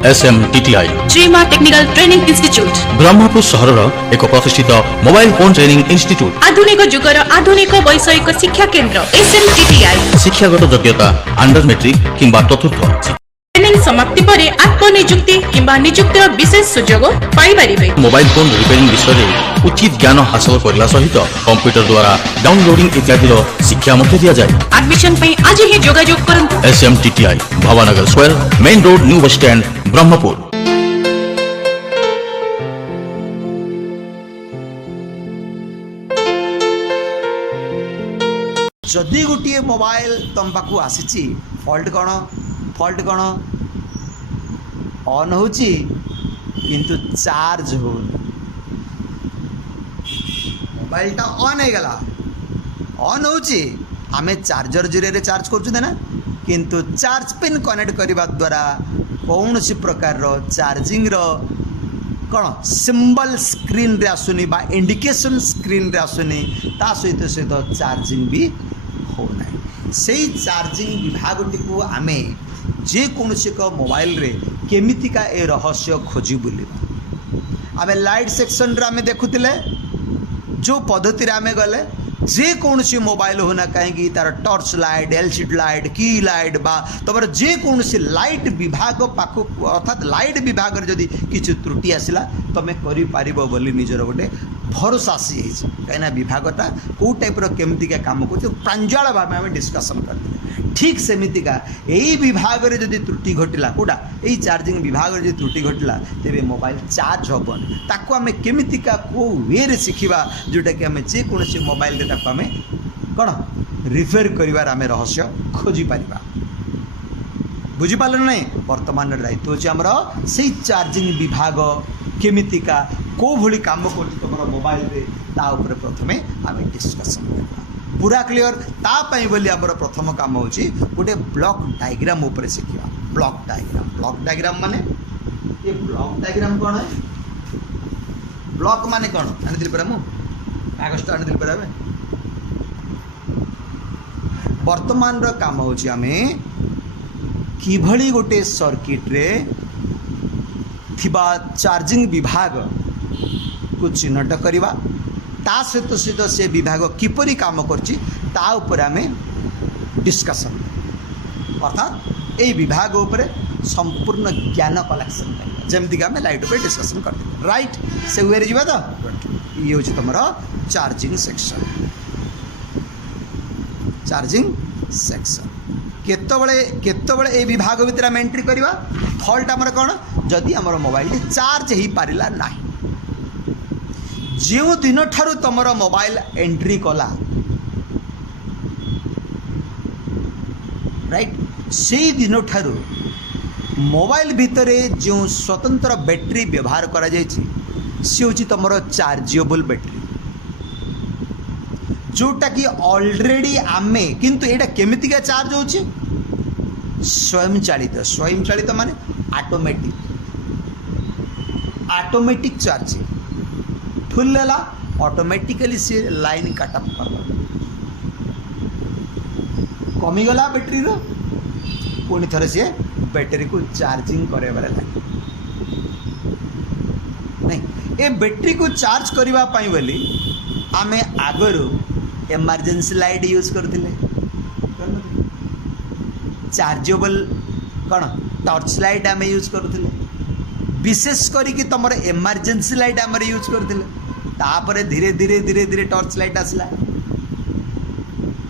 SMTTI Shrima technical training institute Brahmapur सहर एक प्रतिष्ठित मोबाइल फोन ट्रेनिंग इंस्टीट्यूट आधुनिक जुगर आधुनिक वैषयिक शिक्षा केन्द्र SMTTI शिक्षागत योग्यता अंडर मेट्रिक किंबा चतुर्थ ट्रेनिंग समाप्ति पर आत्मनियुक्ति किंबा नियुक्तिर विशेष सुजोग पाइबारिबे। मोबाइल फोन रिपेयरिंग विषय में उचित ज्ञान हासिल करने सहित कंप्यूटर द्वारा डाउनलोडिंग इत्यादि शिक्षा मध्य दि जाए। एडमिशन पे आज ही जोगाजोग करंतु। SMTTI Bhabanagar square main road new bus stand Brahmapur. जदि गोटे मोबाइल तुम पाक आसी फल्ट कौन ऑन होची किंतु चार्ज हो मोबाइल टा ऑन है गला ऑन होची आमे चार्जर जरिए चार्ज करछुते ना किंतु चार्ज पिन कनेक्ट करने द्वारा कौन सी प्रकार रो चार्जिंग रो कौन सिंबल स्क्रीन रे आसुनी बा इंडिकेशन स्क्रीन रे आसुनी ता सहित सहित चार्जिंग भी हो ना से चार्जिंग विभागटी को आमे जे कौन एक मोबाइल रे केमितिका ए रहस्य खोजी बुलिबा आमे लाइट सेक्शन रे आमे देखुतिले जो पद्धति रे आमे गले जे कौन सी मोबाइल होना कहीं तार टॉर्च लाइट एलसीडी लाइट की लाइट बा तुम जे कौन सी लाइट विभाग पाख अर्थात लाइट विभाग जदि किसी त्रुटि आसला तुम कर बोली निजर गोटे भरोसा सी कहीं विभागटा कौ टाइप केमितिका काम कर प्रांजल भाव में डिस्कसन करते ठीक सेमितिका यही विभाग रे जदि त्रुटि घटिला कोडा यही चार्जिंग विभाग रे जदि त्रुटि घटिला तेबे मोबाइल चार्ज होबन ताको आमे केमितिका को वे रे सिखिबा जोटा कि आमे जे कोनसी मोबाइल रे ताको आमे कोन रिफर करिवार आमे रहस्य खोजी पारिबा बुझी पालन नै वर्तमान रे दायित्व अछि हमर सेही चार्जिंग विभाग केमितिका को भली काम करछि तमरो मोबाइल रे ता ऊपर प्रथमे आमे डिस्कशन करबा पूरा क्लियर तापाई बोली आमर प्रथम काम होची गोटे ब्लॉक डायग्राम ऊपर शिखिबा ब्लॉक डायग्राम माने ये ब्लॉक डायग्राम कौन है ब्लॉक माने कौन आनी पर मु कागज तो आनी पर वर्तमान रो काम होची आमे किभली गोटे सर्किट रे थिबा चार्जिंग विभाग को चिन्हट करिबा ता सहित सहित से विभाग किपरि काम करछि ता ऊपर आमे डिस्कशन अर्थात ए विभाग ऊपर संपूर्ण ज्ञान कलेक्शन जमती कि आमे लाइट ऊपर डिस्कशन करते राइट से वे जीवा तो ये होछि तमरा चार्जिंग सेक्शन केतबळे ए विभाग भितर आमे एंट्री करबा फॉल्ट हमर कोन जदि हमर मोबाइल चार्ज ही पारिला नाही जो दिन ठारू तमर मोबाइल एंट्री कला राइट से दिन ठारू मोबाइल भितर जो स्वतंत्र बैटरी व्यवहार करा जायछि से होछि तमर चार्जेबल बैटरी जोटा कि ऑलरेडी आमे किंतु एटा केमितिका चार्ज होछि स्वयं चालित माने ऑटोमेटिक चार्जिंग फुल लेला ऑटोमेटिकली से लाइन काटअप कर कमी गला बैटरी रो पुणी थरे से बैटरी को चार्जिंग करे वाला लगे नहीं ए बैटरी को चार्ज करबा पई बोली आमे आगरो इमरजेंसी लाइट यूज करथिले चार्जेबल कौन टॉर्च लाइट आमे यूज करथिले विशेष करी कि तमर इमरजेंसी लाइट आमर यूज करथिले तापर धीरे धीरे धीरे धीरे टॉर्च लाइट आसला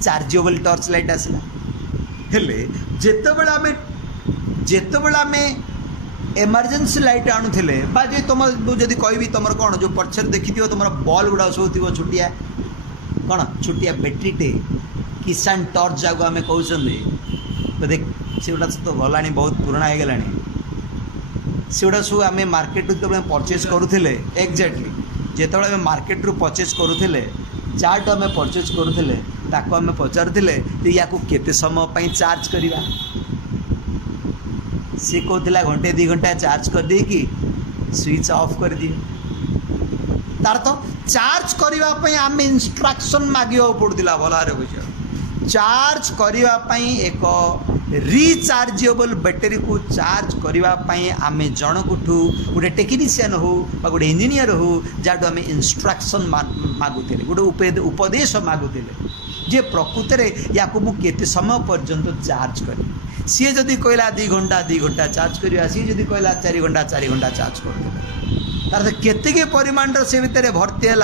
चार्जेबल टॉर्च लाइट आसला हेले जेतेबेला आमे इमरजेंसी लाइट आणुथिले बा जे तुम जदि कहबी तुमर कोन जो पछर देखिथियो तुमर बॉल गुडा सोथिबो छुटिया कोन छुटिया बैटरी टे किसान टॉर्च जागो आमे कहउछन्ते तो देख सेउडा तो गलानी बहुत पुराना हे गलानी सेगुड़ा सब आम मार्केट जो परचेज करूले एक्जाक्टली जिते आम मार्केट रू परचेज करूले चार्ट आम परचेज करूले ताको आम पचारुले या केते समय चार्ज करवा सी कहला घंटे 2 घंटा चार्ज कर दे कि स्विच ऑफ कर दिए तार तो चार्ज करने आम इंस्ट्रक्शन मांगा पड़ूला भल बुझ चार्ज करने एक रिचार्जेबल बैटेरी को चार्ज करने आम जनकठू गोटे टेक्नीशियन हो गोटे इंजीनियर हो जहाँ आम इंस्ट्रक्शन मागुले गोटे उपदेश मागुले जे प्रकृत में या केते समय पर्यंत चार्ज करी सी जदि कहला 2 घंटा चार्ज करवा सी जदि कहला 4 घंटा चार्ज कर तार केते परिमाण से भितर भर्ती है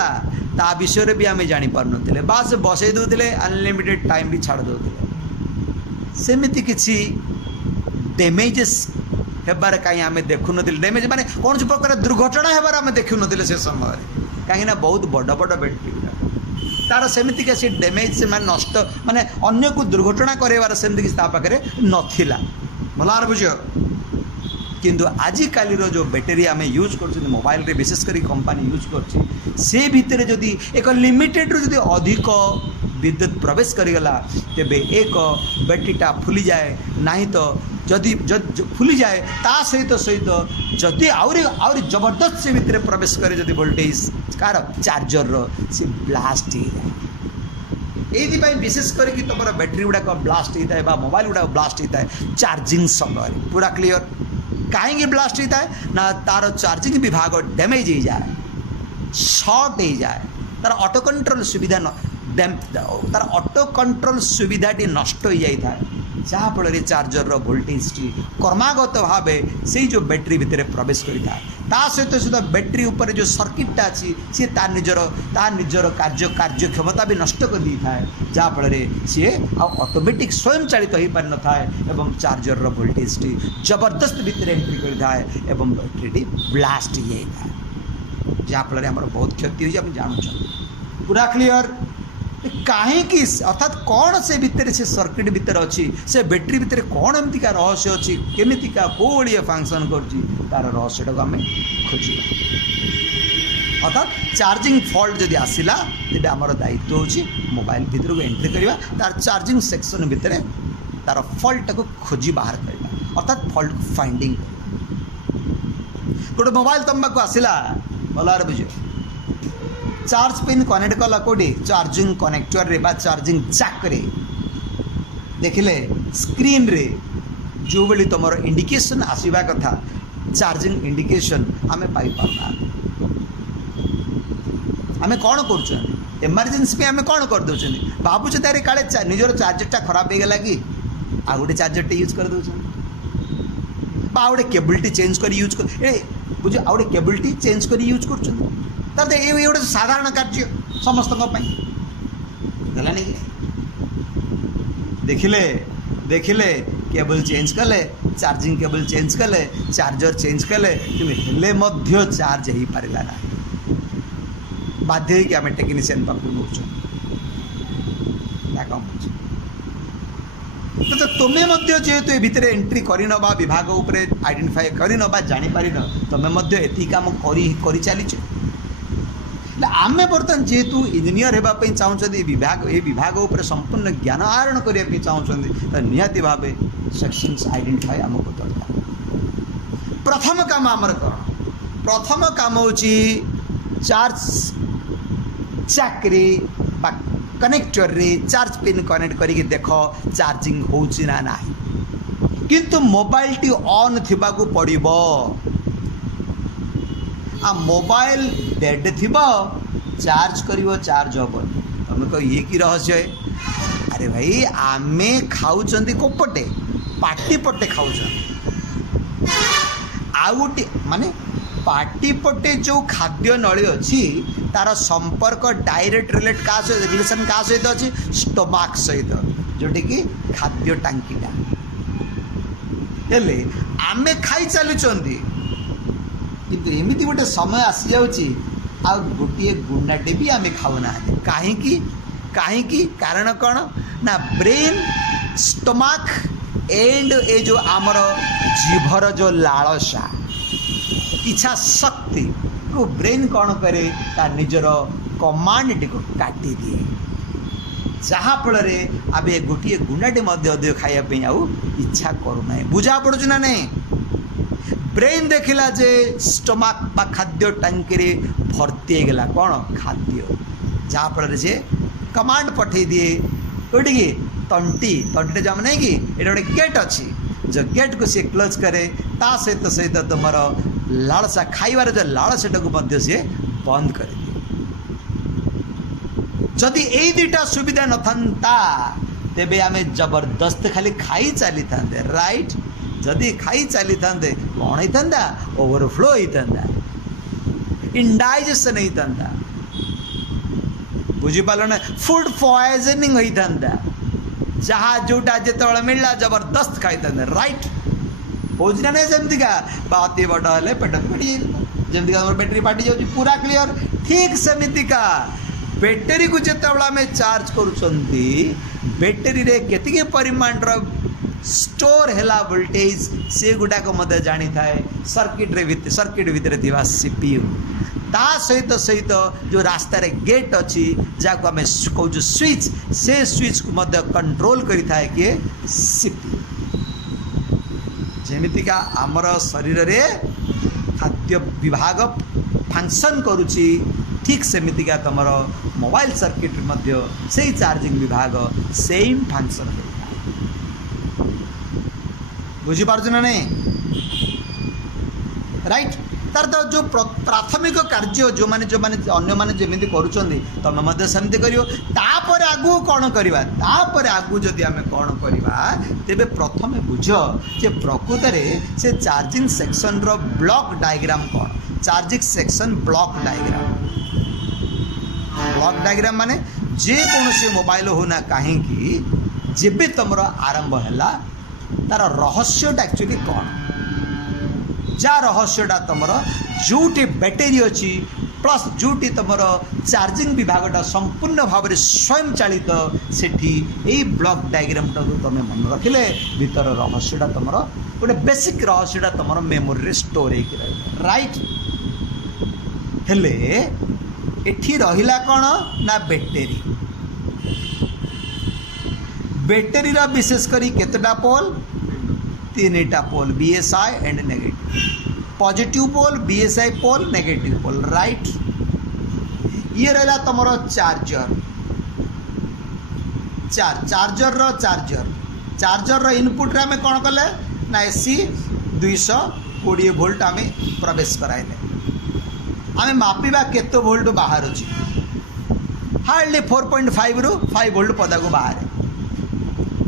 ता विषय भी आम जापर नुले बास बसई दौले अनलिमिटेड टाइम भी छाड़ दौले सेमिति किसी डैमेजेस हेबार कहीं आम देखु डैमेज माने कौन प्रकार दुर्घटना हेबार आम देखु न से समय कहीं बहुत बड़ बड़ बैटरी तार सेमिति किसी डैमेज से माने नष्ट माने अन्य को दुर्घटना करार सेमती किसी पाखे नथिला भलार बुझ किंतु आजिकाली जो बैटेरी आम यूज कर मोबाइल रे विशेष कर कंपनी यूज कर से भितर जदि एक लिमिटेड रु जदि अधिक विद्युत प्रवेश करीगला तेबे एक बैटरीटा फुली जाए नहीं तो जदि फुली जाए ता सहित सहित जदि आउरी जबरदस्त से भितर प्रवेश करे जदि वोल्टेज कार चार्जर से ब्लास्ट हो जाए ये विशेष करके तुम बैटेरी गुड़ाक ब्लास्ट होता है मोबाइल गुड़ाक ब्लास्ट होता है चार्जिंग समय पूरा क्लीयर कहीं ब्लास्ट होता है ना तार चार्जिंग विभाग डैमेज हो जाए शॉर्ट हो जाए तार ऑटो कंट्रोल सुविधा तार ऑटो कंट्रोल सुविधाटी नष्ट हो जाता है जहाँफल चार्जर वोल्टेज टी क्रमागत भाव से जो बैटेरी भितर प्रवेश करता सहित सहित बैटेरी उपर जो सर्किटा अच्छी सी निजर कार्यक्षमता भी नष्ट कर दी था जहाँफल सी ऑटोमेटिक स्वयं चालित हो पार न था चार्जर वोल्टेज टी जबरदस्त भितर एंट्री करता बैटेरी ब्लास्ट हो जाए जहाँफल आम बहुत क्षति हो जानूँ पूरा क्लीयर कहीं अर्थात कौन से भितर से सर्किट भितर अच्छी से बैटेरी भितर कौन एमतीका रहस्य अच्छी केमितिका कोलिए फंक्शन कर रहस्य को आम खोजा अर्थात चार्जिंग फॉल्ट जदि आसला तेज आमर दायित्व हो मोबाइल भितर को एंट्री करवा तार चार्जिंग सेक्शन भितर तार फॉल्ट को खोजी बाहर करवा अर्थात फॉल्ट को फाइंडिंग गोटे मोबाइल तुम पाक आसला भलार बुझ चार्ज पिन कनेक्ट कला कोडी चार्जिंग कनेक्टर रे बा चार्जिंग जैक रे देखिले स्क्रीन रे जो बेली तुमर इंडिकेशन आसीबा कथा चार्जिंग इंडिकेशन आमे पाई पाना आमे कौन कर इमरजेंसी में आमे कौन कर दो भावुचे तारे काले निजर चार्जरटा खराब हो गला कि आ गोटे चार्जरटे यूज कर दो गोटे केबलटी चेंज कर यूज कर बुझे आ गोटे केबलटी चेंज कर यूज कर ये गोटे साधारण कार्य समस्त गलानी देखिले देखिले केबल चेंज कले चार्जिंग केबल चेंज कले चार्जर चेंज कले कि चार्ज हो पारा ना बाध्य कि आम टेक्नीशियन पाक नौ तो तुम्हें जेहेतु ये भितर एंट्री करन विभाग उपर आइडेंटिफाई करन जापर तुम्हें एति काम कर चलीच आम बर्तमान जेहेतु इंजीनियर होगापी चाहते विभाग ये विभाग उपर संपूर्ण ज्ञान आहरण करने चाहते तो निहाती भाव सेक्शंस आइडेंटिफाई आमको दरकार प्रथम काम आमर कौन प्रथम काम हो चार्ज चाकरी कनेक्टर रे चार्ज पिन कनेक्ट करके देख चार्जिंग होची ना नाही किंतु मोबाइल टी ऑन थिबा को पड़िबो आ मोबाइल डेड थिबा चार्ज करिवो चार्ज होबो तुम कह ये की रहस्य है अरे भाई आमे खाउचंदी कोपटे पार्टी पटे खाउचन आउट माने पार्टी पटे जो खाद्य नली अच्छी तार संपर्क डायरेक्ट रिलेशन क्या सहित अच्छी स्टोमाक सहित जोटी कि खाद्य टांकीटा हेले आमे खाई चलुचंदी किंतु एमिति गोटे समय आसी जाउची आ गोटे गुंडाटे भी आमे खाऊना कहीं कारण कौन ना ब्रेन स्टोमाक एंड ए जो आमर जीभर जो लालसा इच्छा शक्ति को ब्रेन कौन करे ता निजर कमांड टी को काटी दिए जहाँ फल आबे गोटे गुंडाटे अधिक खायापी आउ इच्छा करूना बुझा पड़ू ना नहीं ब्रेन देखला जे स्टोमाक बा खाद्य टांकी रे भर्ती कौन खाद्य जहाँ फल से कमांड पठे दिए कौटी तंटी जम नहीं कि ये गोटे गेट अच्छी जो गेट को सी क्लोज करे ता सहित सहित तुम लालसा खाइबार जो लालसाटा को सी बंद कर जदि यही दुटा सुविधा न था तेबे आमे जबरदस्त खाली खाई चली था राइट जदि खाई चली था कौन होता ओवरफ्लो होता इंडाइजेशन होता बुझीपाल ना फूड पॉइजनिंग होता जहाँ जोटा जिते मिलला जबरदस्त खाई था राइट हो नहीं जमती का बाती बड़ हेल्ले पेट फाटी जमी बैटेरी फाटी जाऊँगी पूरा क्लीयर ठीक सेमती का बैटेरी को जितेबाला आम चार्ज करुँच बैटेरी रे केतिके परिमाण स्टोर हैला वोल्टेज से गुड़ाक जानी थाए सर्किट भितर थिबा सीपीयू ता सहित सहित जो रास्ता रे गेट अच्छी जहाँ आम कहूँ स्विच से स्विच को कंट्रोल करी थाए किए सीपीयू जेमितिका आमर शरीर रे खाद्य विभाग फंक्शन करुची ठीक सेमितिका तुमर मोबाइल सर्किट मध्य से चार्जिंग विभाग सेम फंक्शन बुझीपार ना नहीं राइट तार तो जो प्राथमिक कार्य जो माने अन्य माने जमी करुँच तुम सेमती कर आगू कौन करवा आगू जदि आम कौन करवा तेबे प्रथम बुझ जे प्रकृत में से चार्जिंग सेक्शन रो ब्लॉक डायग्राम कौन चार्जिंग सेक्शन ब्लॉक डायग्राम माने जे कौन से मोबाइल होना कहीं जेबे तुम आरंभ है तार रहस्यटा एक्चुअली कौन जा रहस्यटा तुम जोटी बैटेरी अच्छी प्लस जोटी तुम चार्जिंग विभागटा संपूर्ण भाव में स्वयं चालित सेठी यही ब्लॉक डायग्राम टाक तुम मन रखिले भीतर रहस्यटा तुम गोटे बेसिक रहस्यटा तुम मेमोरी स्टोर हो राइट हेले एठी रहिला कौन ना बैटेरी रा विशेष करी केतटा पोल 3टा पोल बीएसआई एंड नेगेटिव पॉजिटिव पोल बीएसआई पोल नेगेटिव पोल राइट ये रहा तुम चार्जर इनपुट रे आम कौन कले ना एसी 220 वोल्ट आम प्रवेश कराइले आम मापिबा केतो वोल्ट बाहर अच्छी हार्डली 4.5 रु 5 वोल्ट पदा को बाहर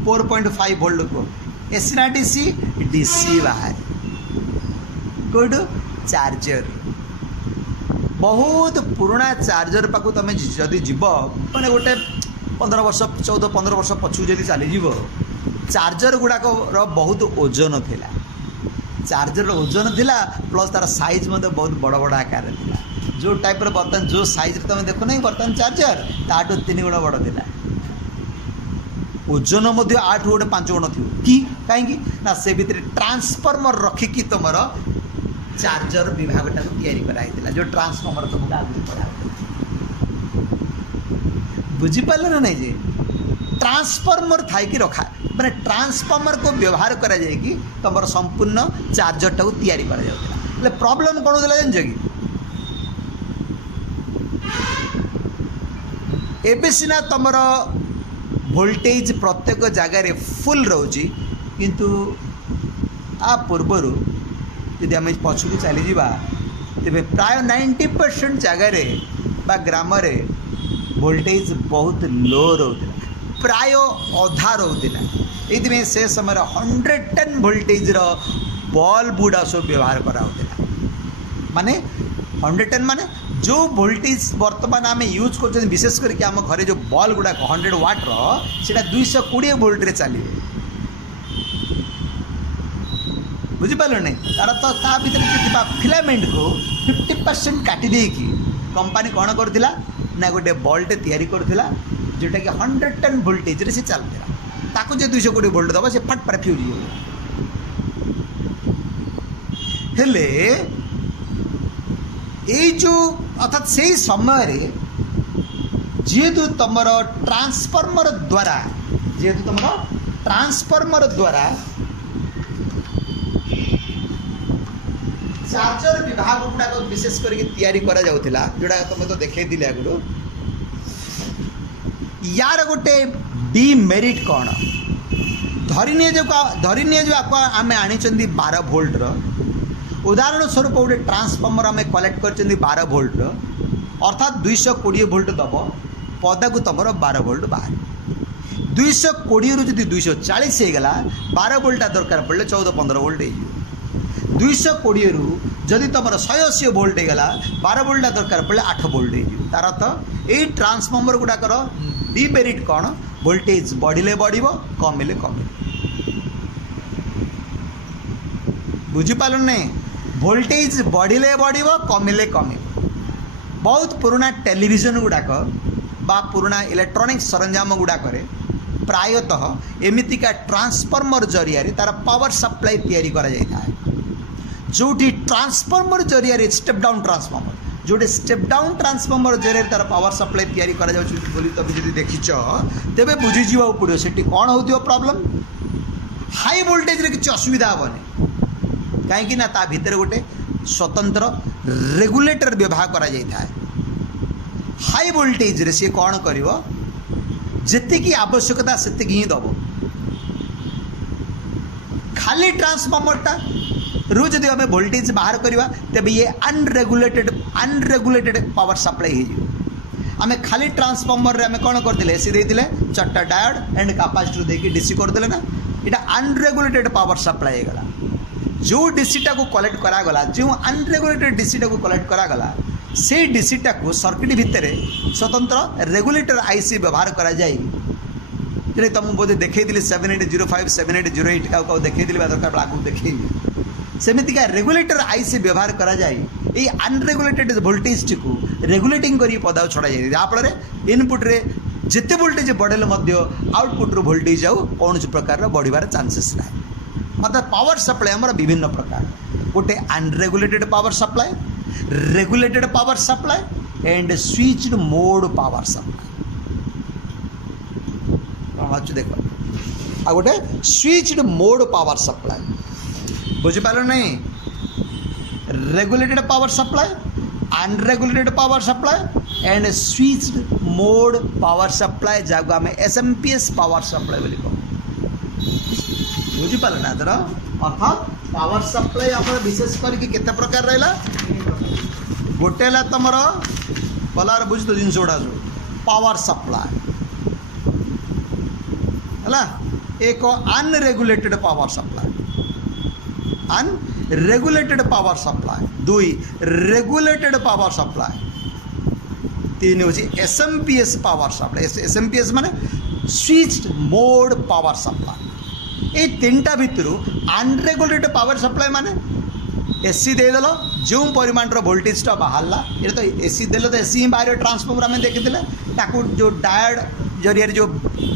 4.5 वोल्ट को एसी ना डीसी बाहर कौट चार्जर बहुत पुराना चार्जर पाक तुम जदि जीव मैंने गोटे 14 वर्ष पछू जदि चली चार्जर गुड़ाक बहुत ओजन थिला चार्जर ओजन थिला प्लस तार साइज बहुत बड़ बड़ आकार थिला जो टाइप बर्तमान जो साइज तुम देख ना बर्तमान चार्जर ताठू 3 गुण बड़ थिला ओजन 8 गोटे 5 गुण थी कि कहीं ना से भितर ट्रांसफॉर्मर रखिकी तुम चार्जर विभागटा या जो ट्रांसफॉर्मर तुमको आगे पढ़ा बुझीपाल ना नहीं जे ट्रांसफॉर्मर थाई कि रखा मैंने ट्रांसफॉर्मर को व्यवहार करा जाए कि तुम संपूर्ण चार्जर टाक या प्रॉब्लम कौन होता जान कि एबे सिना तुम वोल्टेज प्रत्येक जगार फुल रोची किंतु आ पूर्वर यदि आम पछू चली जावा तेरे प्राय 90% जगार ग्राम वोल्टेज बहुत लो रोला प्राय अधा रोला ये से समय 110 वोल्टेज बल्ब गुड़ा सब व्यवहार कराला माने 110 माने जो वोल्टेज वर्तमान आम यूज कर विशेष करके आम घरे जो बल्ब गुड़ाक 100 वाट रा 220 वोल्ट रे चलिए बुझीपाल नहीं तार तो ता भर फिलामेंट को 50% काटी देकी कंपनी कौन करथिला ना गोटे बल्ब तैयारी करथिला जोटा कि 110 वोल्टेज रे से चलता ताको जे 220 वोल्ट दबा से फट पर फ्यूज हो हेले ये जो अर्थात से समय जेहेतु तुम ट्रांसफॉर्मर द्वारा चार्जर विभाग गुड़ाक विशेष करके जोड़ा तुम तो देखे आगु यार गोटे डिमेरिट कौन धरिनिए जो आपको आम आनी 12 वोल्ट उदाहरण स्वरूप गोटे ट्रांसफॉर्मर आम कलेक्ट कर 12 वोल्ट अर्थात 220 वोल्ट दब पदा को तुम 12 वोल्ट बाहर 220 रु 240 होगा 12 वोल्ट दरकार पड़े 14-15 वोल्ट हो 220 रु जदि तुम 180 वोल्ट होगा 12 वोल्ट दरकार पड़े 8 वोल्ट हो तार अर्थ यही ट्रांसफॉर्मर गुड़ाकर डिमेरिट कौन वोल्टेज बढ़िले बढ़ कमिले कम बुझीपार नहीं वोल्टेज बढ़िले बढ़ कमिले कम बहुत पुराना टेलीविजन गुड़ाक बा पुराना इलेक्ट्रॉनिक सरंजाम गुड़ाक प्रायतः एमितिका ट्रांसफॉर्मर जरिया तार पावर सप्लाई तैयारी करा जाता है जोटी ट्रांसफॉर्मर जरिया step down transformer Jote step down transformer जरिया तार पावर सप्लाई तैयारी करा जाउछि बोली तब जदि देखिछ तेबे बुझी जीवा पड़ो सेठी कोन होतियो प्रॉब्लम हाई वोल्टेज रे किछ असुविधा होबनी काहेकि ना ता भीतर गोटे स्वतंत्र रेगुलेटर व्यवहार करा जाता है हाई वोल्टेज रे से कौन करिवो जेतिकी आवश्यकता सेतिकी ही दबो खाली ट्रांसफॉर्मरटा रु जदि आम वोल्टेज बाहर करवा तेबे ये अनरेगुलेटेड पावर सप्लाई हो आम खाली ट्रांसफॉर्मर आम कौन करते एसी देते 4टा डायोड एंड कैपेसिटर देके डीसी करदे ना यहाँ अनरेगुलेटेड पावर सप्लाई होगा जो डीसीटा को कलेक्ट करागला जो अनरेगुलेटेड डीसीटा को कलेक्ट करागला से डीसीटा को सर्किट भितर स्वतंत्र रेगुलेटर आईसी व्यवहार करा जाए जे तुम बोधे देखी 7805 7808 का देखी दरकार आगे देखी सेमितिका रेगुलेटर आईसी व्यवहार करा जाए ये अनरेगुलेटेड वोल्टेज को रेगुलेटिंग करी पदा छड़ा जाए जहाँफल इनपुट रे जिते वोल्टेज बढ़ेले आउटपुट रो वोल्टेज आउ कौन प्रकार बढ़िबार चांसेस ना मतलब पावर सप्लाई आमर विभिन्न प्रकार गोटे unregulated power supply regulated power supply and switched mode power supply देख आ गोटे स्विच्ड मोड पावर सप्लाई बुझिपार नहीं regulated power supply unregulated power supply and switched mode power supply जहाँ आम एसएमपीएस पावर सप्लाई बोली कहू बुझिपार ना तर अर्थात पावर सप्लाई आम विशेष करके केते प्रकार रहा गोटे तुम कलार बुझ तो जिन गुड़ा पावर सप्लाई है एक unregulated power supply unregulated power supply 2 regulated power supply 3 हूँ एसएमपीएस पावर सप्लाई एसएमपीएस माने स्विच्ड मोड पावर सप्लाई ये 3टा भितर अनरेगुलेटेड पावर सप्लाई माने एसी देदेल जो परिमाण वोल्टेजटा बाहर ये तो एसी देले तो एसी ही बाहर ट्रांसफॉर्मर आम देखी ताकू जो डायोड जरिए जो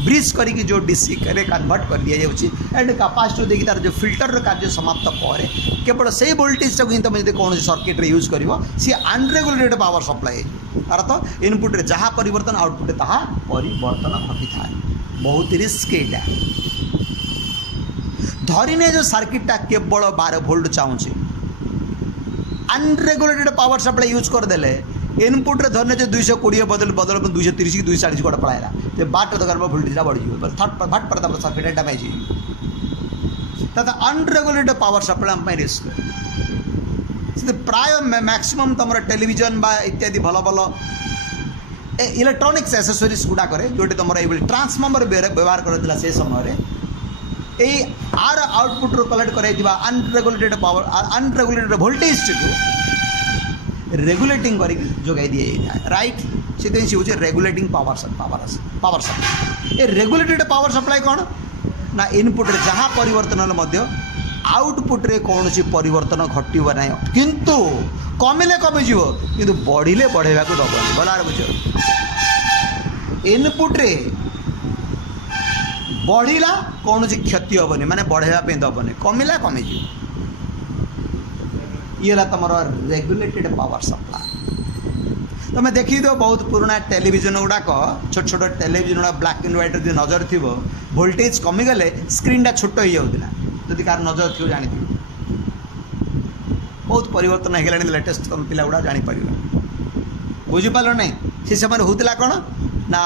ब्रिज करके जो डीसी रे कन्वर्ट कर दिया जाए एंड कैपेसिटर देखिए तार जो फिल्टर कार्य समाप्त पर केवल से वोल्टेजटा को तुम जो कौन सर्किट रे यूज कर सी अनरेगुलेटेड पावर सप्लाई तार तो इनपुट रे जहाँ परिवर्तन आउटपुट ताहा परिवर्तन घटी थाए बहुत रिस्क एटा धरिने जो सर्किटटा केवल 12 वोल्ट चाहूँगी अनरेगुलेटेड पावर सप्लाई यूज करदेले इनपुट रे धरने जो 220 बदल 230 की 240 गोटे पलायला तो 12 दरकार वोल्टेजटा बढ़ी फट पर सर्किट डैमेज हो अनरेगुलेटेड पावर सप्लाई रिस्क प्राय मैक्सिमम तुम टेलीविजन बा इत्यादि भल भल इलेक्ट्रॉनिक्स एसेसरीज गुड़ाक जोटे तुम ये ट्रांसफॉर्मर व्यवहार करता से समय यही आर आउटपुट रो कलेक्ट कर अनरेगुलेटेड पावर अनरेगुलेटेड वोल्टेज को रेगुलेटिंग कर जोगाई दि जाए राइट से हूँ रेगुलेटिंग पावर सप्लाई ये रेगुलेटेड पावर सप्लाई कौन ना इनपुट रे जहाँ परिवर्तन आउटपुट रे कौन परिवर्तन घटव ना किंतु कमिले कमिज कि बढ़िले बढ़ेगा दबनी गलार बुझ इनपुट रे बढ़िला कौन क्षति हेनी माने बढ़ाई दबनी कमिला कमिज ये तुम रेगुलेटेड पावर सप्लाई तुम देखी दो बहुत पुराना टेलीविजन गुड़ाक छोट छोट टेलीविजन गुड़ा ब्लैक एंड व्हाइट जो नजर थी वोल्टेज कमिगले स्क्रीनटा छोट हो जाऊला जदि कार नजर थी जानी बहुत परिवर्तन हो लेटेस्ट पिला गुड़ा जापर बुझीपार नहीं से समय होता कौन ना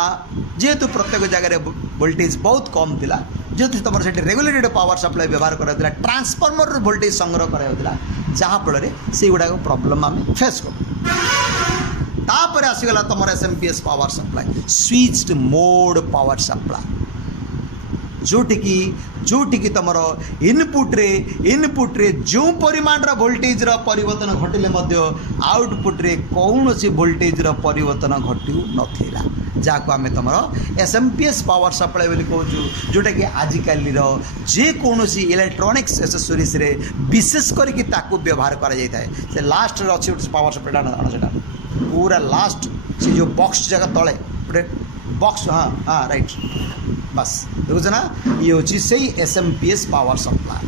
जेहेतु प्रत्येक जगह वोल्टेज बहुत कम थिला जेहेतु तुम से रेगुलेटेड पावर सप्लाई व्यवहार कराउला ट्रांसफॉर्मर वोल्टेज संग्रह कराउला जहाँ फल से गुड़ाक प्रोब्लेम आम फेस कर तापर आसीगला तुम SMPS power supply switched mode power supply जोटिकी तुम इनपुट रे जो परिमाण वोल्टेज परिवर्तन घटिले आउटपुट रे कौन सी वोल्टेज परिवर्तन घटू नाला जहाँ को आम तुम एसएमपीएस पावर सप्लाई बोली कहूँ जोटा कि आजिकल जेकोसी इलेक्ट्रोनिक्स एक्सेसरीज रे विशेष करके व्यवहार कर लास्ट अच्छे पावर सप्लाई पूरा लास्ट से जो बॉक्स जगह तले गोटे बॉक्स हाँ हाँ राइट बस देखुच ना ये हूँ से एसएमपीएस पावर सप्लाई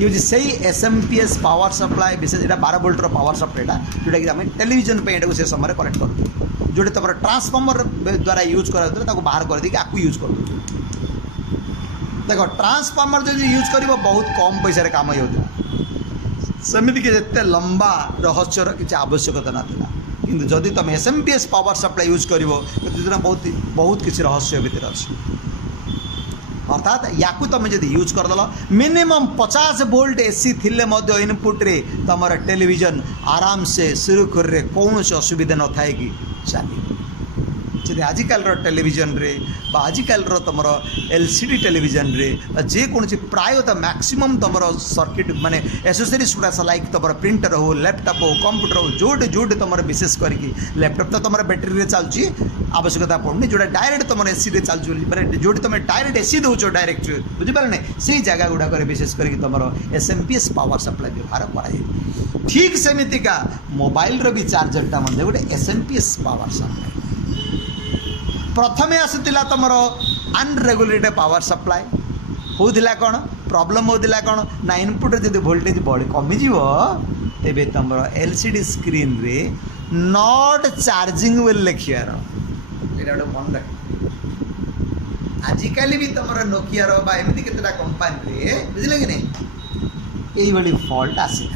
ये हूँ से एसएमपीएस पावर सप्लाई विशेष यहाँ 12 वोल्ट पावर सप्लाईटा जोटा कि आम टेलीविजन पे से समय कनेक्ट करूँ जोटे तुम ट्रांसफॉर्मर द्वारा यूज कर बाहर कर दी आपको यूज कर देख ट्रांसफॉर्मर जो यूज कर बहुत कम पैसा काम होता सेमती कि जिते लंबा रहस्यर किसी आवश्यकता नाला कि जदि तुम एसएमपीएस पावर सप्लाई यूज कर बहुत बहुत किसी रहस्य भितर अच्छे अर्थात या तुम जब यूज करदेल मिनिमम 50 वोल्ट एसी थिले इनपुट रे तुम टेलीविजन आराम से सुरखुर रे कौन से असुविधा न थाए कि चली जब आजिकल टेलीविजन रे बा आजिकल तुम एलसीडी टेलीविजन रे जेकोसी प्रायतः मैक्सिमम तुम सर्किट माने एसेसरीज गुड़ा लाइक तुम प्रिंटर हो लैपटॉप हो कंप्यूटर हो जोटे तुम विशेष करके लैपटॉप तो तुम बैटेरी चलुची आवश्यकता पड़नी जोटा डायरेक्ट तुम एसी रे चलुची मैंने जोटी तुम डायरेक्ट एसी दौच डायरेक्ट बुझिपारे से जगह गुड़ाक विशेष करके तुम एसएमपीएस पावर सप्लाई व्यवहार कर ठीक सेमितिका मोबाइल रो भी चार्जरटा गोटे एसएमपीएस पावर सप्लाई प्रथमे आसुला तुम अनरेगुलेटेड पावर सप्लाई होता कौन प्रॉब्लम होता कौन ना इनपुट जब वोल्टेज बढ़ कमिज तेरे तुम एलसीडी स्क्रीन रे नॉट चार्जिंग वेल लिखार मन रख आजिकल भी तुम नोकियार एमती केतटा कंपानी रे बुझे कि नहीं यही फॉल्ट आसी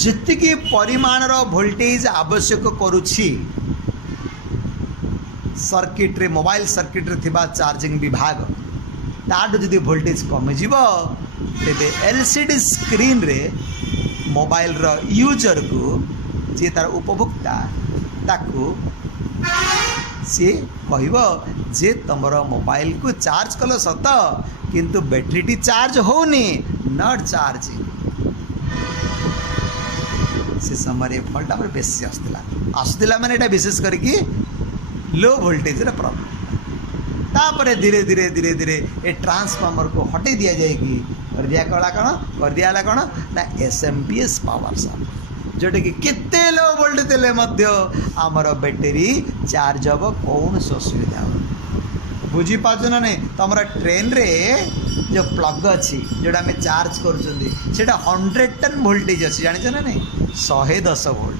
जितकी परिमाणर वोल्टेज आवश्यक करुछि सर्किट रे मोबाइल सर्किट रे थिबा चार्जिंग विभाग ताडू जदि वोल्टेज कमिज तेबे एलसीडी स्क्रीन रे मोबाइल रो यूजर को जे तार उपभोक्ता ताकू सी कहब जे तुमर मोबाइल को चार्ज कल सत किंतु बैटरी चार्ज होनी नॉट चार्जिंग से समय फल्ट आम बेसी आसला मैंने यहाँ विशेष करके लो वोल्टेज प्रॉब्लम तापर धीरे धीरे धीरे धीरे ए ट्रांसफॉर्मर को हटे दिया जाएगी कर दिया कौन ना एसएमपीएस पावर सप्लाई जोटा कि केते लो वोल्ट देले आमर बैटेरी चार्ज हम कौन सी असुविधा हो बुझीपार ना नहीं तुम ट्रेन रे जो प्लग अच्छी जोटा आम चार्ज करा 110 वोल्टेज अच्छी जानी ना नहीं 110 वोल्ट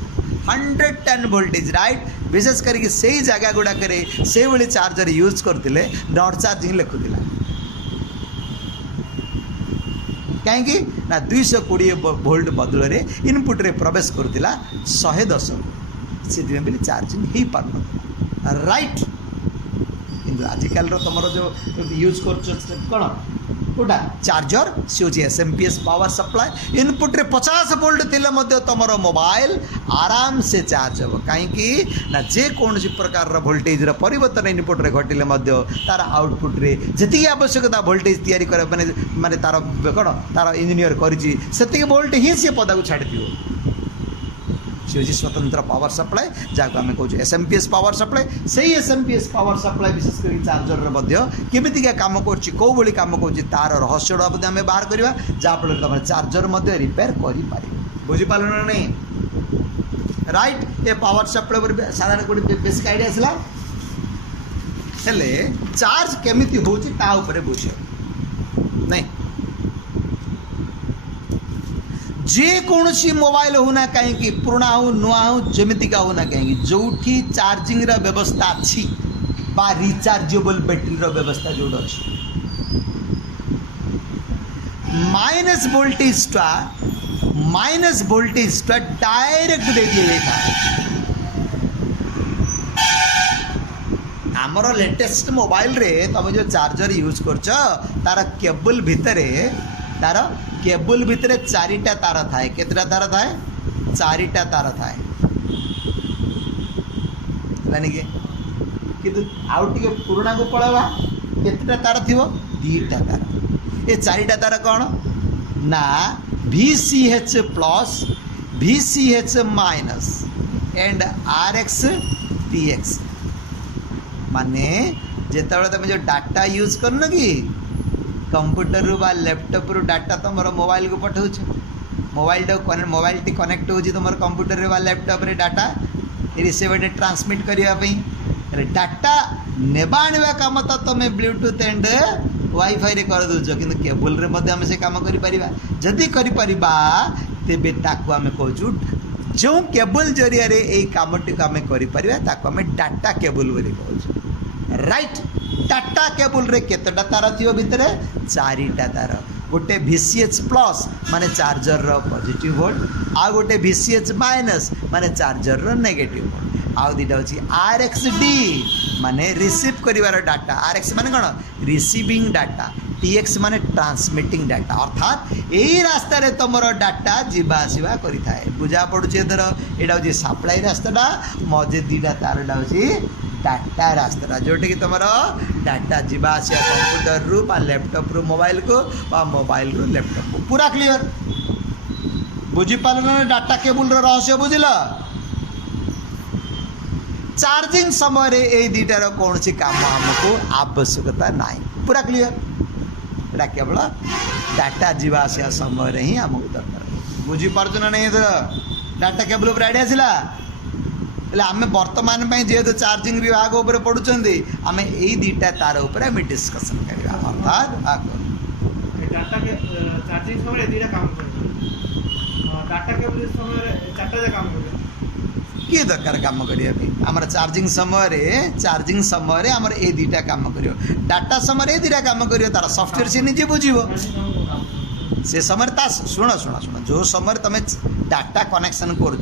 110 वोल्टेज राइट विशेष करके से जगह गुड़ाक से भाई चार्जर यूज करते नॉट चार्जिंग लिखुला कहीं ना 220 वोल्ट बदल में इनपुट रे प्रवेश करुला 110 से चार्जिंग हो पार राइट कि आजिकल तुम जो यूज कर कौन कोटा चार्जर सी हूँ एसएमपीएस पावर सप्लाई इनपुट रे 50 वोल्ट थिले तुम मोबाइल आराम से चार्ज हो कहीं ना जेकोसी प्रकार वोल्टेज परिवर्तन इनपुट रे घटिले तार आउटपुट रे जी आवश्यकता वोल्टेज तैयारी कर माने तार कौन तार इंजीनियर कर वोल्ट ही सी पदा को छाड़ दियो सी हूँ स्वतंत्र पावर सप्लाई जहाँ आम कहूँ एसएमपीएस पावर सप्लाई से एसएमपीएस पावर सप्लाई विशेष कर चार्जर केमितिका काम कौली काम कर तार रहस्य आम बाहर करवा जहाँफल तुम चार्जर रिपेयर कर बुझीपार ना नहीं राइट ये पावर सप्लाई पर साधारण गोटे बेसिक आइडिया आसला हेले चार्ज केमिति होची ता ऊपर बुझ नहीं जेकोसी मोबाइल होना कहीं पुराना हो नुआ हो जमीतिका होना कहीं जो चार्जिंग व्यवस्था अच्छी बा रिचार्जेबल बैटेरी व्यवस्था जो अच्छी माइनस वोल्टेज डायरेक्ट दे दिए था आमर लेटेस्ट मोबाइल रे तुम जो चार्जर यूज कर तार केबल भितर चारिटा तार थाए केतटा तार थाए चारिटा तार थाए कि किंतु आउ टिके पुराणा को पळवा केतटा तार थिवो दीटा तार ए चारिटा तार कौन ना VCH plus VCH minus and RX TX माने जेतबे तुम जो डाटा यूज करन कि कंप्यूटर रु बा लैपटॉप रु डाटा तुम मोबाइल को पठाउछ मोबाइल टी कनेक्ट हो तुम कंप्यूटर रे बा लैपटॉप रे डाटा रिसीवर ट्रांसमिट करने डाटा नेबा आने काम तो तुम ब्लूटूथ एंड वाईफाई रे कर दौच कि केबल रे मध्य आम से कम करी करिपरिबा तेबे ताकू आम कहूँ जो केबल जरिया रे एई कामटी को आम करिपरिबा ताकू आम डाटा केबल बोली कहूँ राइट डाटा केबल रे केतटा तार थियो भितरे चारिटा तार गोटे VCH प्लस माने चार्जर रो पॉजिटिव वोल्ट आ गोटे VCH माइनस माने चार्जर रो नेगेटिव वोल्ट आउ दीटा होची RXD माने रिसीव करिवार डाटा RX माने कोन रिसीविंग डाटा TX माने ट्रांसमिटिंग डाटा अर्थात एई रास्ता रे तमरो डाटा जीवा आसीबा करि थाए बुझा पडुची एधर एडा होची सप्लाई रास्ताटा मजे दीटा तारडा होची डाटा रास्ता जोटे कि तुम डाटा जीवा आसिया कंप्यूटर रु बा लैपटॉप रु मोबाइल को बा मोबाइल रु लैपटॉप को पूरा क्लियर बुझी पाल डाटा केबल रो रहस्य बुझिल चार्जिंग समय रे ए दीटार कौन सी काम हमको आवश्यकता नहीं पूरा क्लियर एटा केवल डाटा जीवा आसिया समय रे ही हमको दरकार बुझी पारछ ना नहीं डाटा केबल पर आइडिया आसिला आम बर्तमान जेहेतु चार्जिंग विभाग उपर पढ़ुं आम यही दीटा तार उपर आम डिस्कसन करवा अर्थात डाटा के चार्जिंग समय दीटा काम डाटा केबल समय चारटा काम कर किए दरकार काम करने आम चार्जिंग समय आमर ए दीटा काम कर डाटा समय दीटा काम कर तार सॉफ्टवेयर से निजे बुझे से समय शुण शुण शुण जो समय तुम डाटा कनेक्शन कर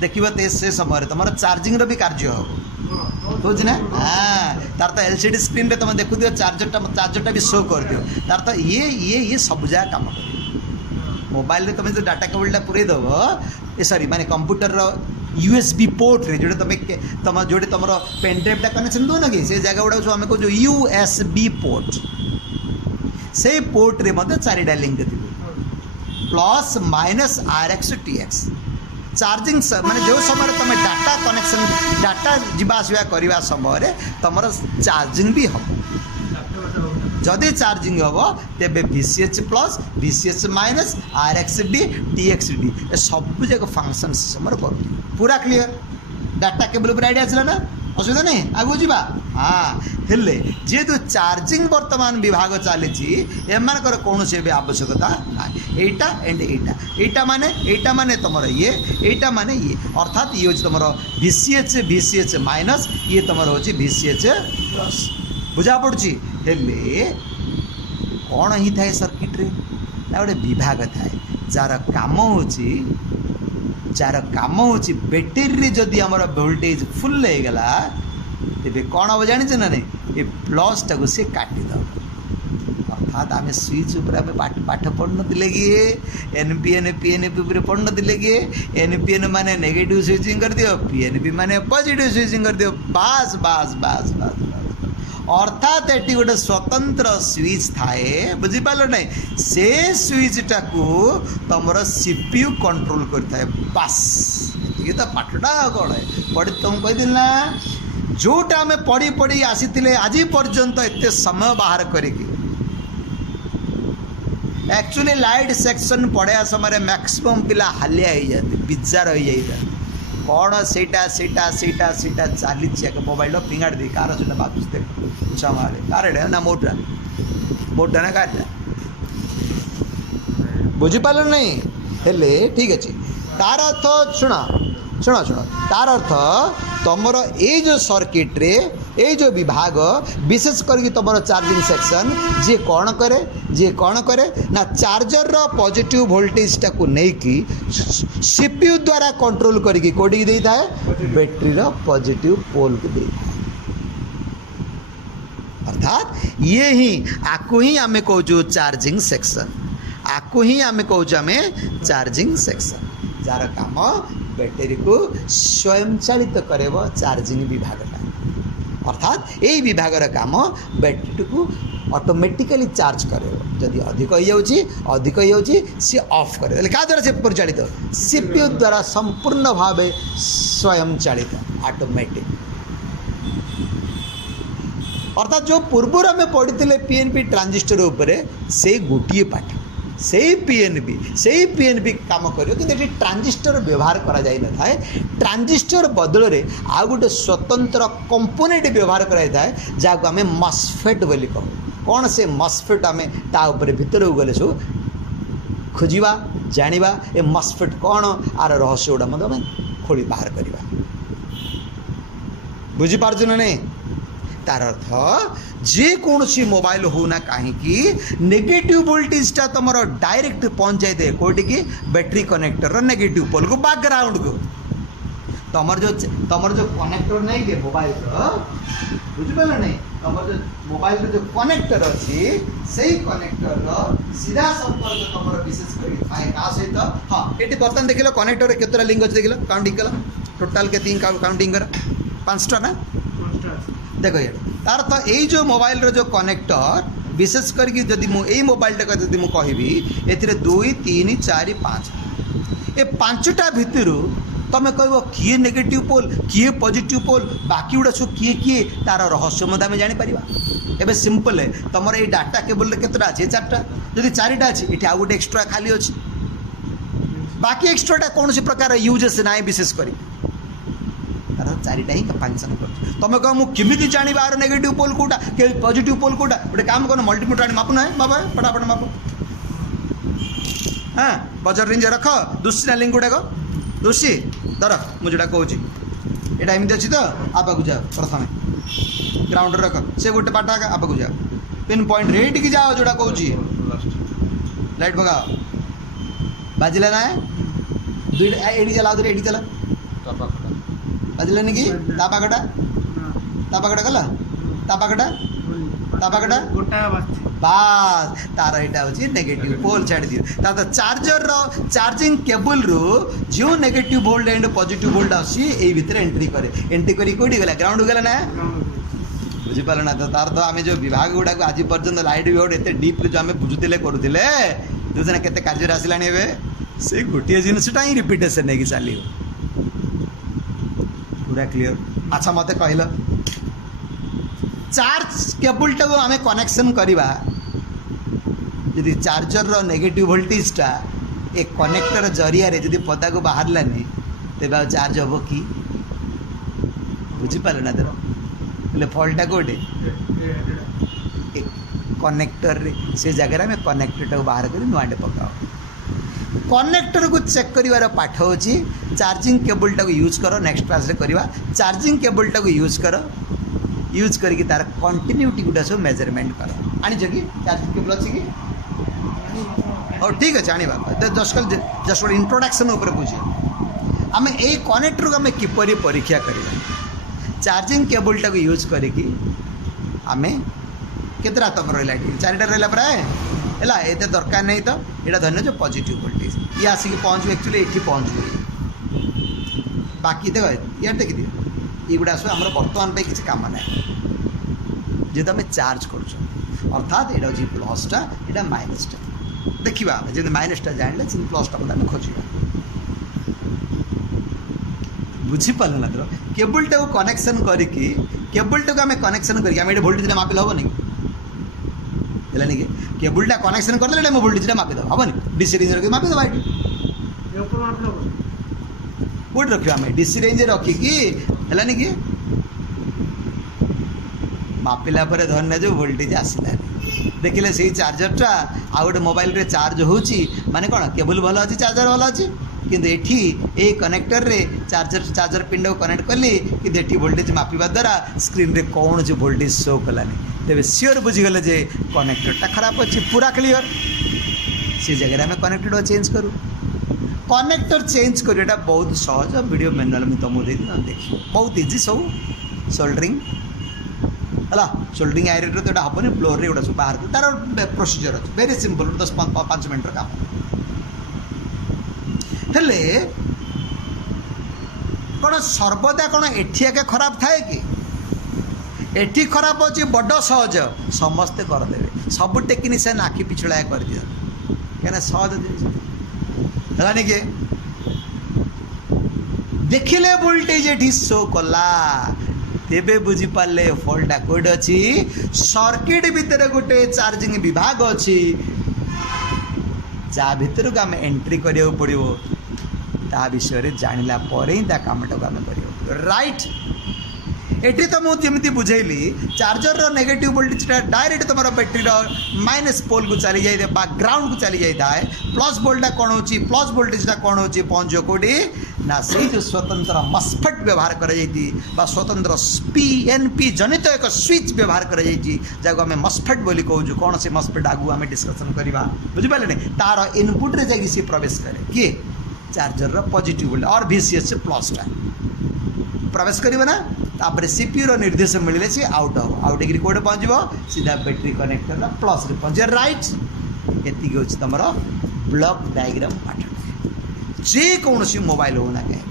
देखिए से समय तुम चार्जिंग भी कार्य हम बुझ ना हाँ तार तो LCD स्क्रीन रे तुम देखु दियो चार्जरटा भी शो कर दियो तार तो ये सब जगह काम कर मोबाइल रे तुम जो डाटा केबलटा पुरे दब ए सॉरी माने कंप्यूटर USB पोर्ट रे जोटे तुम जोटे तुम पेन ड्राइवटा कनेक्शन दो ना कि से जगह गुड़ा आम कहूँ USB पोर्ट से पोर्ट रे मते चारिटा लिंक थी plus minus RX TX charging माने जो समय तुम डाटा कनेक्शन डाटा जीवा आसवा करवा समय तुम चार्जिंग भी हम जदि चार्जिंग हम तेबे VCH plus VCH minus RXD TXD ए सब जगह फंक्शन समय कर पूरा क्लियर डाटा केबल पर आइडिया आसला ना असुविधा नहीं आगु जीवा हाँ हेले जेहेतु चार्जिंग वर्तमान विभाग चली एमानकर कौन से भी आवश्यकता ना एटा एंड एटा माने तुम ये माने ये अर्थात ये तुम VCH माइनस ये तुम हो VCH प्लस बुझा पड़ी हेले कौन ही थाए सर्किट रे गोटे विभाग थाए जार काम हो बैटेरी रे जदि आमर वोल्टेज फुल हो गला तेरे कौन हम जानी ना नहीं ये प्लस टाक सी काटिद अर्थात आम स्विच उपर पाठ पढ़ नी कि NPN PNP पढ़ नी कि NPN माने नेगेटिव स्विचिंग कर दियो PNP माने पॉजिटिव स्विचिंग कर दियो बास बास बास बास अर्थात ये गोटे स्वतंत्र स्विच थाए बुझीपार ना से स्विचटा को तुम CPU कंट्रोल करता बास ये तो पाठटा कौन है पढ़ी तुम कही ना जोटा आम पढ़ी पढ़ी आसी आज पर्यंत एत समय बाहर करके एक्चुअली लाइट सेक्शन पढ़ाया समय मैक्सिमम पिला हालिया हो जाते बिजार हो जाता कौन सेटा चली मोबाइल फिंगाड़ दी कार से बाबू मारे कार ना मोटा ना कार बुझीपार नहीं हेले ठीक अच्छे तार अर्थ शुण तार अर्थ तुमर ये जो सर्किट रे ये जो विभाग विशेष करके तुम चार्जिंग सेक्शन जे कौन करे ना चार्जर रो पॉजिटिव वोल्टेज टा को लेकिन CPU द्वारा कंट्रोल करके कोडी दे था बैटरी रो पॉजिटिव पोल को दे था अर्थात ये ही आपको ही आम कहूँ चार्जिंग सेक्शन, आपको ही आम कहूँ आम चार्जिंग सेक्शन, जार काम बैटेरी को स्वयं चालित करेब चार्जिंग विभागटा। अर्थात यही विभागर काम बैटेरी को ऑटोमेटिकली चार्ज करेब, जदि अधिक हो सी ऑफ करे क्या द्वारा से परिचालित सीपीयू द्वारा संपूर्ण भाव स्वयं चालित ऑटोमेटिक। अर्थात जो पूर्व आम पढ़ी पीएनपी ट्रांजिस्टर उपरे से गोटे पाठ से पीएनपी काम करियो, किंतु ये ट्रांजिस्टर व्यवहार करा जाई न थाए। ट्रांजिस्टर बदल रे आ गोटे स्वतंत्र कंपोनेंट व्यवहार कराई थाए जाको आम मॉस्फेट बोली कहू। कौन से मॉस्फेट आम ता ऊपर भीतर गले सब खोजा जाना ए मॉस्फेट कौन आर रहस्य गुड़ा मैं खोली बाहर करवा। बुझीपार ना नहीं? तार अर्थ जेकोसी मोबाइल होना कहीं नेगेटिव वोल्टेजटा तुम डायरेक्ट पहुँच जाए कौटी की बैटरी कनेक्टर नेगेटिव पोल को बैकग्राउंड को तुम जो कनेक्टर नहीं के मोबाइल बुझिपार नहीं, तुम जो मोबाइल जो कनेक्टर अच्छी से कनेक्टर सीधा संपर्क तुम विशेषकर सहित। हाँ ये बर्तमान देख कनेक्टर केतटा लिंक अच्छे देख काउंटिंग कल टोटाल के काउंटिंग कर 5टा ना देख ये तार तो यही जो मोबाइल रो जो कनेक्टर विशेष करके जदि यही मोबाइल टा जदि मु कहबी एथिरे 2 3 4 5 ए 5टा भितर तुम कह किए नेगेटिव पोल किए पॉजिटिव पोल बाकी गुड़ा सब किए किए तार रहस्य मत आम जापर। एवं सिंपल है तुम ये डाटा केबल केतटा अच्छे 4टा जदि 4टा अच्छी ये आउ गोटे एक्सट्रा खाली अच्छी बाकी एक्सट्राटा कौन प्रकार यूजेस ना विशेष कर 4टा ही फंक्शन कर। तुम कह मुझे जानी आर नेगेटिव पोल कौटा के पॉजिटिव पोल कौटा गोटे काम कर मल्टीमीटर आनी मापुना है बाबा फटाफट माप। हाँ बजर रेंज रख दुशी ना लिंक गुड़ाक दुशी धर मुझे कहूँ यहाँ एमती अच्छी तो आपाक जाओ प्रथम ग्राउंड रख से गोटे पाठ आपाक जाओ पिन पॉइंट रेट की जाओ जोड़ा कहूँ लाइट भगाओ बाजिला ना दुईटा ये चला ये चला बाजिलानी कि तापाकटा गला तापाकटा बास तार यहाँ हूँ नेगेटिव पोल छाड़ दियो तार चार्जर चार्जिंग केबल रू जो negative volt and positive volt आसी भितर एंट्री करी कौटी गला ग्राउंड गला ना बुझीपार ना। तो तार तो आम जो विभाग गुड़ा आज पर्यटन लाइट विभाग एत डीप जो आम बुझुले करुले दूसरा केते कार्य आसला से गोटे जिनसटा ही रिपिटेसन नहीं चलो पूरा क्लीयर। अच्छा मत कहल चार्ज केबल टाक आम कनेक्शन करवा यदि चार्जर रो नेगेटिव वोल्टेजटा ए कनेक्टर जरिया रे यदि पदा को बाहर लानी तेज चार्ज हम कि बुझीपार ना तेरे फल्टा कौटे कनेक्टर रे से जगह में कनेक्टर टाक बाहर कर नुआटे पकाओ। कनेक्टर को चेक कर पाठ होची चार्जिंग केबल टाक यूज कर नेक्स्ट क्लास रे करवा चार्जिंग केबल टाक यूज कर यूज करके तार कंटिन्यूटी गुटा सब मेजरमेंट कर आनी कि चार्जिंग केबल अच्छी कि और ठीक अच्छे आने जस्ट जस्ट इंट्रोडक्शन उपर बुझे आम यही कनेक्टर को आम किपरि परीक्षा करवा चार्जिंग केबल टाक यूज करके आम केतटा तुम रहा 4टा रहा प्राय है ये दरकार नहीं तो यहाँ धन्य जो पॉजिटिव वोल्टेज ये आसिक पहुँचू एक्चुअली ये पहुँचू बाकी देख या टेक दियो ये गुड़ा सब आम बर्तमान किसी काम ना जेहेतु आम चार्ज कर अर्थात यहाँ हूँ प्लसटा यहाँ माइनसटा देखा जब माइनसटा जाने से प्लसटा को खोजा बुझीपार ना तो केबल टाक कनेक्शन करके केबल टाक आम कनेक्शन करके आम ये भोल्टेज मापिले हम नहीं है कि केबलटा कनेक्शन करदे मो भोल्टेजटा मापिदेव हम डीसी रेंज रखी मापिदेव ये कौट रखा आम डीसी रेंज रखिकी है कि मापिला धरना जो भोल्टेज आसला देखिले से चार्जरटा आ गोटे मोबाइल रे चार्ज होची माने कौन केबल भल अच्छी चार्जर भल अच्छी किंतु एठी ए कनेक्टर रे चार्जर पिंड को कनेक्ट कली कि एठी वोल्टेज मापिबा द्वारा स्क्रीन रे कौन जो वोल्टेज शो कलानी तेरे सियोर बुझीगले जे कनेक्टरटा खराब अच्छी पूरा क्लीयर से जगह आम कनेक्टर चेंज करूँ कनेक्टर चेंज करटा बहुत सहज वीडियो मैनुअल मुझे तुमको देख बहुत इजी सब सोल्डरिंग है सोल्डरिंग आयरन तो यहाँ हेनी ब्लोर रे सब बाहर तार प्रोसीजर अच्छे वेरी सिंपल 10-5 मिनट काम हेले कौन सर्वदा कौन एठी आगे खराब थाए कि एठी खराब अच्छे बड़ सहज समस्ते करदे सब टेक्नीशियन आखि पिछड़ा कर दिया क्या सहज है कि देखिले वोल्टेज एठी शो कला तेबे बुझी पाले फॉल्टा कोड अच्छी सर्किट भितर गोटे चार्जिंग विभाग अच्छी जा भितर को आम एंट्री करिया पड़ो ता विषय जानिला पर ही ता कामटा को आम करियो राइट एटी तो मुझे बुझेली चार्जर रो नेगेटिव वोल्टेज डायरेक्ट तुम बैटेरी माइनस पोल को चली जाए ग्राउंड को चली जाए प्लस वोल्टा कौन हो प्लस वोल्टेजटा कौन हो पहुँचो कौटी ना से जो स्वतंत्र मस्फेट व्यवहार कर स्वतंत्र पीएनपी जनित एक स्विच व्यवहार कर आम मस्फेट बोली कहूँ कौन से मस्फेट आगू आम डिस्कसन करवा बुझिपारे नहीं तार इनपुट रे जाकि सी प्रवेश करे किए चार्जर पॉजिटिव वोल्टेज और VCS प्लसटा प्रवेश करिबा ना तापर सीपीयू रो निर्देश मिलले सी आउट हो आउट एग्री कोड पहुंचबो सीधा बैटरी कनेक्टर रा प्लस रे पहुंचे राइट एति के होछ तमरो ब्लॉक डायग्राम पाठ जे कौन सी मोबाइल हो ना कहीं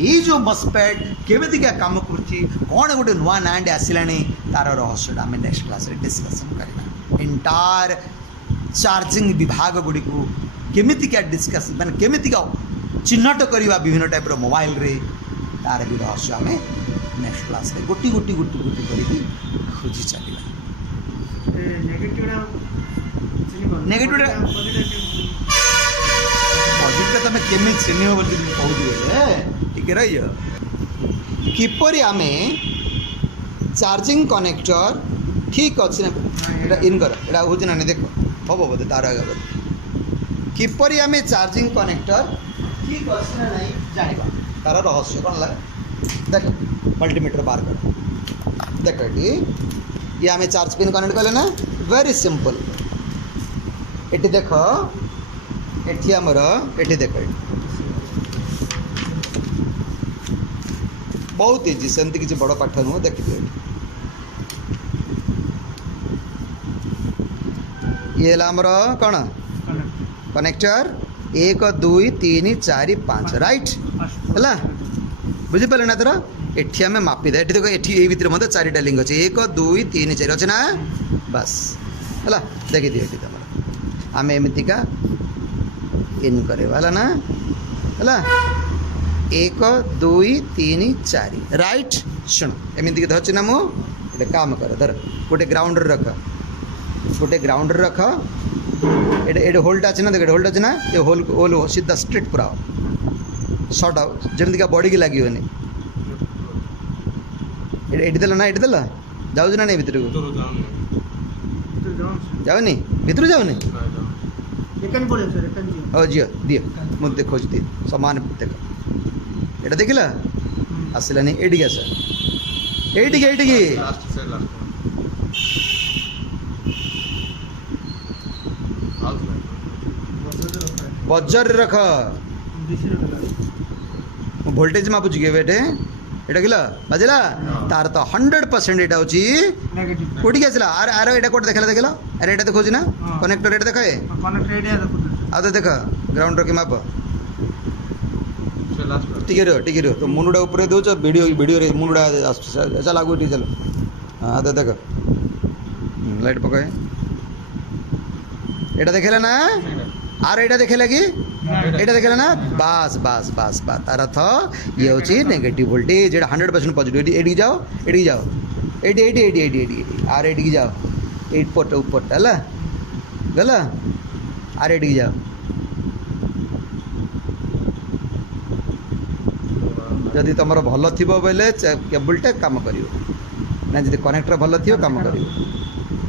ये जो मस्पेट केमिति क्या काम करछि कौन गोटे नुआ नांड आसिलानी तार रहस्य आम नेक्स्ट क्लास रे डिस्कशन करबा एंटायर चार्जिंग विभाग गुडी को केमिति क्या डिस्कस माने केमिति का चिन्हट करवा विभिन्न टाइप रो मोबाइल रे तार भी रहस्य आम नेक्स्ट क्लास रे गोटी गोटी गोटी गोटी करके खोजी चलिबा नेगेटिव पॉजिटिव तुम केमी चिन्ह बोली कहूँ टिके रही किपरि आम चार्जिंग कनेक्टर ठीक अच्छे ना इन कर एटा हूँ ना देख हम बोधे तार आगे बोधे किपरि आम चार्जिंग कनेक्टर ठीक अच्छे ना नहीं जाना तार रहस्य कौन लगे देख मल्टीमीटर बार कर देख ये आम चार्ज पिन कनेक्ट कले ना वेरी सिंपल एटी देख एटी आमर एटी देख बहुत इजी सेमती किसी बड़ पाठ नुह देखिए ये आमर कौन कनेक्टर 1 2 3 4 5 राइट है बुझीपारे ना तोर एटी आम मापिदे ये देख ये भितर मत 4टा लिंक अच्छे 1 2 3 4 अच्छे ना बस है देखिए ये तुम आम एमतीका इन करवा ना है 1 2 3 4 राइट शुण एमती धरची ना मुझे काम कर धर गोटे ग्राउंड रख गोटे ग्राउंड रख ये होल्ड अच्छे ना देख होल्ड अच्छे ना ये होल होल सीधा स्ट्रेट पूरा सर्ट आउट जमीका बड़ी की लगे ये देल ना ये देल जाऊँ ना नहीं भितर को जाऊनी भितर जाऊनी हाँ जियो दिए मुझे देखो दिए सामान देख ये देखला आसलानी एटी आस एटी बजार रख वोल्टेज मापुची के बेटे एटा किला बाजिला तार तो 100% एटा होची कोटी के आसला आर आर एटा कोट देखला देखला अरे एटा देखोजी ना कनेक्टर एटा देखाए कनेक्टर एटा देखो आ तो देख ग्राउंड रो के माप टिके रो तो मुंडा ऊपर दउछ वीडियो वीडियो रे मुंडा चल आगु टी चल हां तो देख लाइट पकाए एटा देखला ना आर एटा देखला कि एटा देखला ना बस बस बस बस तार अर्थ ये होची नेगेटिव वोल्टेज एटा 100% पॉजिटिव एडी जाओ एडी आर एडी जाओ 8 पोर्ट ऊपर हला गला आर एडी जाओ जदि तुम भल थी बोले केबुलटा काम कर ना जी कनेक्टर भल थी काम कर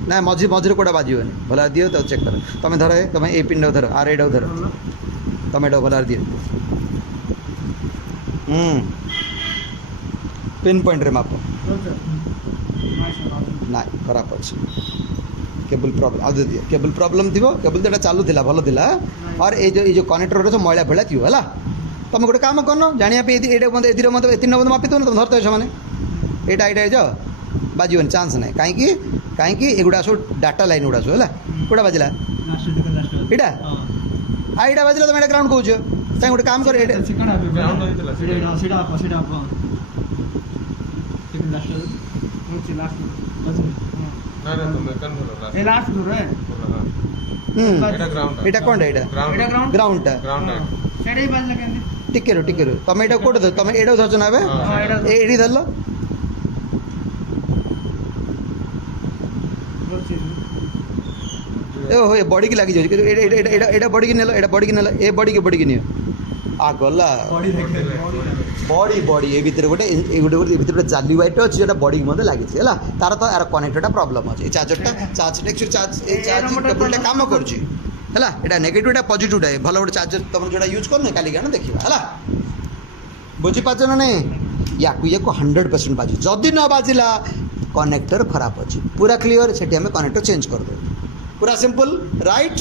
ना मझी मझे कौटा बाजन भल दियो तो चेक कर तुम धर तुम ए पिंड धर आर एड धर तुम एटा भल दियो पिन पॉइंट रे माप ना खराब अच्छे केबल प्रॉब्लम आदि दियो केबल प्रॉब्लम थी केबल तो चालू भल था और ये जो कनेक्टर मैला भैया थी है तुम गोटे काम करन जानिया पे एतिर मत एतिर नबद मापी तो तुम धरते माने एटा एटा जाओ बाजीवन चांस नहीं कहीं एगुड़ा सब डाटा लाइन गुड़ा सब है कौटा बाजिला एटा एटा बाजिला तुम एटा ग्राउंड कौच कहीं गोटे काम कर एटा कौन एटा ग्राउंड टिके रो तुम एटा कोट धर तुम एटा धरछ ना एडी धरलो ओहो ये बॉडी की लगी जाए एटा बॉडी की नेलो एटा बॉडी की नेलो ए बॉडी की नियो आ गला बॉडी ए भीतर गोटे भीतर जाली वाइट अच्छी जो बॉडी की लगी है तार तो यार कनेक्टरटा प्रॉब्लम अच्छे चार्जरटा एक्चुअली चार्जिंग केबलटा काम करुच्ची है यहाँ नेगेटिवटा पॉजिटिवटा भल गोटे चार्जर तुम जो यूज कर काली क्या देखा है बुझीपार ना नहीं या 100% बाजी जदि न बाजिला कनेक्टर खराब अच्छी पूरा क्लीयर से कनेक्टर चेंज कर दो पूरा simple right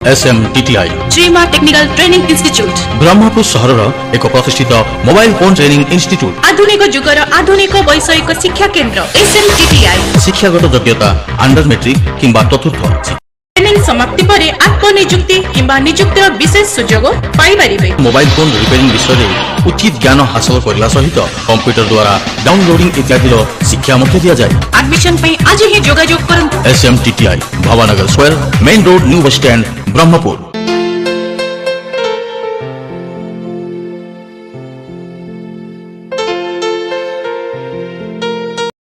SMTTI Shrima technical training institute Brahmapur सहर एक प्रतिष्ठित मोबाइल फोन ट्रेनिंग इंस्टीट्यूट आधुनिक जुगर आधुनिक वैषयिक शिक्षा केन्द्र SMTTI शिक्षागत योग्यता अंडर मेट्रिक किंबा चतुर्थ ट्रेनिंग समाप्ति पर आत्मनियुक्ति किंबा नियुक्तिर विशेष सुजोग पाइबारिबे मोबाइल फोन रिपेयरिंग विषय में उचित ज्ञान हासिल करने सहित कंप्यूटर द्वारा डाउनलोडिंग इत्यादि शिक्षा दिया जाए एडमिशन पे आज ही जोगाजोग करंतु SMTTI Bhabanagar square main road new bus stand Brahmapur.